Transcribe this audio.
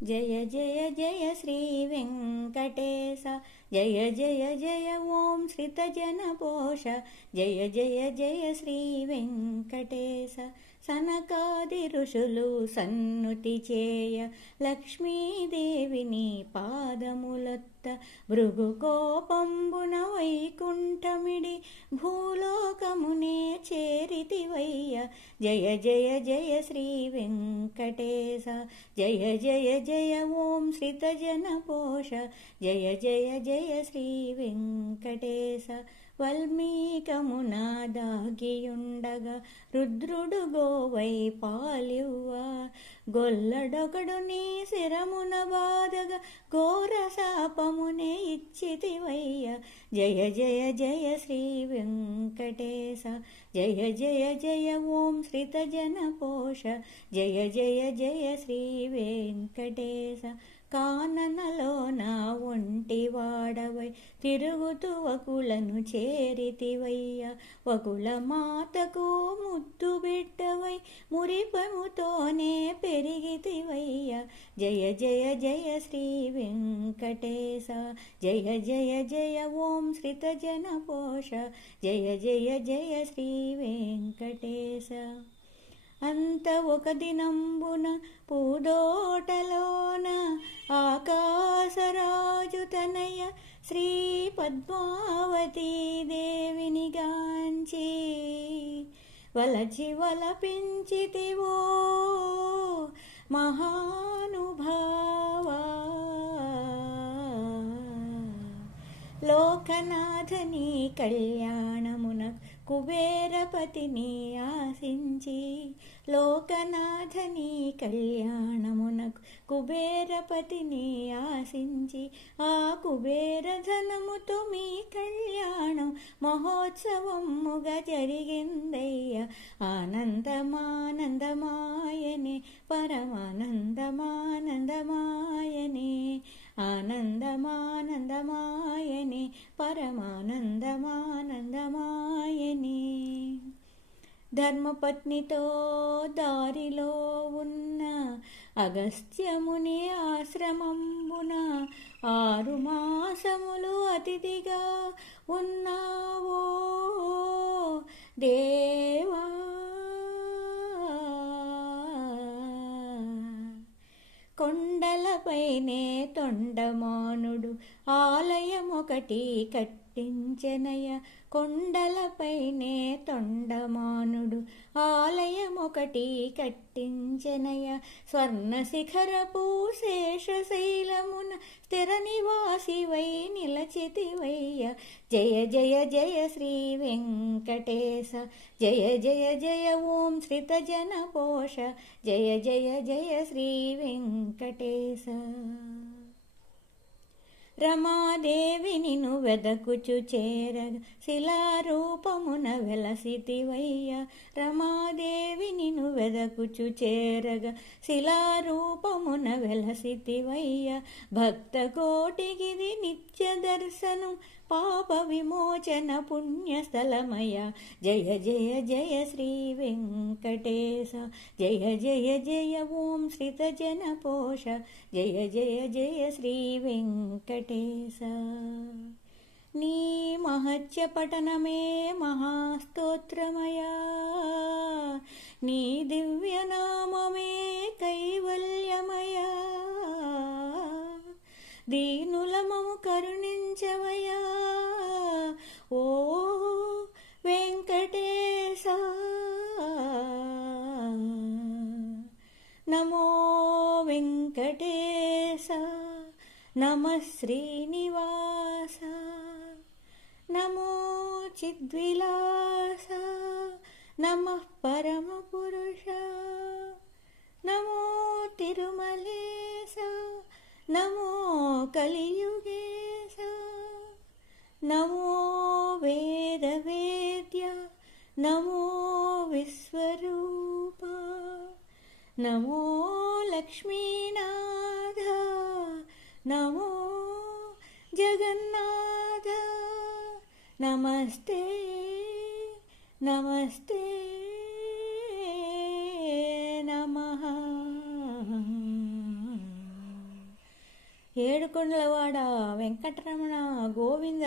जय जय जय श्री वेंकटेश। जय जय जय ओं श्रितजनपोष। जय जय जय श्री वेंकटेश। సనకాది ఋషులు సన్నుతి చేయ లక్ష్మీదేవిని పాదములొత్త భృగు కోపంబున వైకుంఠమిడి భూలోకమునే చేరితివయ్య। జయ జయ జయ శ్రీ వెంకటేశ। జయ జయ జయ ఓం శ్రితజనపోష। జయ జయ జయ శ్రీ వెంకటేశ। వల్మీకమున దాగియుండగా రుద్రుడు గోవై పాలివ్వ గొల్లడొకడు నీ శిరమున బాధగా ఘోర శాపమునే ఇచ్చితివయ్య। జయ జయ జయ శ్రీ వెంకటేశ। జయ జయ జయ ఓం శ్రితజనపోష। జయ జయ జయ శ్రీ వెంకటేశ। కాననలోన ఒంటివాడవై తిరుగుతూ వకులను చేరితివయ్య। వకుల మాతకు ముద్దు బిడ్డవై మురిపముతోనే పెరిగితివయ్య। జయ జయ జయ శ్రీ వెంకటేశ। జయ జయ జయ ఓం శ్రితజనపోష। జయ జయ జయ శ్రీ వెంకటేశ। అంత ఒక దినంబున పూదోటలోన ఆకాశరాజు తనయ శ్రీ పద్మావతీ దేవిని గాంచి వలచి వలపించితివో మహానుభావా। లోకనాథని కళ్యాణమున కుబేరపతిని ఆశించి లోకనాథని కళ్యాణమునకు కుబేరపతిని ఆశించి ఆ కుబేరధనముతో మీ కళ్యాణం మహోత్సవముగా జరిగిందయ్య। ఆనందమానందమాయనే పరమానందమానందమాయనే ఆనందమానందమాయనే పరమానందమానందమాయనే। ధర్మపత్నితో దారిలో ఉన్న అగస్త్యముని ఆశ్రమంబున 6 మాసములు అతిథిగా ఉన్నావో దేవా। కొండలపైనే తొండమానుడు ఆలయమొకటి కట్టించెనయ। కొండలపైనే తొండమానుడు ఆలయమొకటి కట్టించెనయ। స్వర్ణ శిఖరపు శేషశైలమున స్థిర నివాసివై నిలచితివయ్య। జయ జయ జయ శ్రీ వెంకటేశ। జయ జయ జయ ఓం శ్రితజనపోష। జయ జయ జయ శ్రీ వెంకటేశ। రమాదేవి నిను వెదకుచు చేరగ శిలారూపమున వెలసితివయ్య। రమాదేవి నిను వెదకుచు చేరగ శిలారూపమున వెలసితివయ్య। భక్త కోటిగిది నిత్య దర్శనం పాప విమోచన పుణ్యస్థలమయ। జయ జయ జయ శ్రీ వెంకటేశ। జయ జయ జయ ఓం శ్రితజనపోష। జయ జయ జయ శ్రీ వెంకటేశ। నీ మహత్య పఠనమే మహాస్తోత్రమయా। నీ దివ్యనామమే కైవల్యమయా। దీనులమము కరుణించవయా ఓ వెంకటేశ। నమో వెంకటేశ। నమః శ్రీనివాస। నమో చిద్విలాస। నమః పరమపురుష। నమో తిరుమలేశ। నమో కలియుగేశ। నమో వేదవేద్య। నమో విశ్వరూప। నమో లక్ష్మీనాథ। నమో జగన్నాథ। నమస్తే నమస్తే నమః। ఏడుకొండలవాడ వెంకటరమణ గోవింద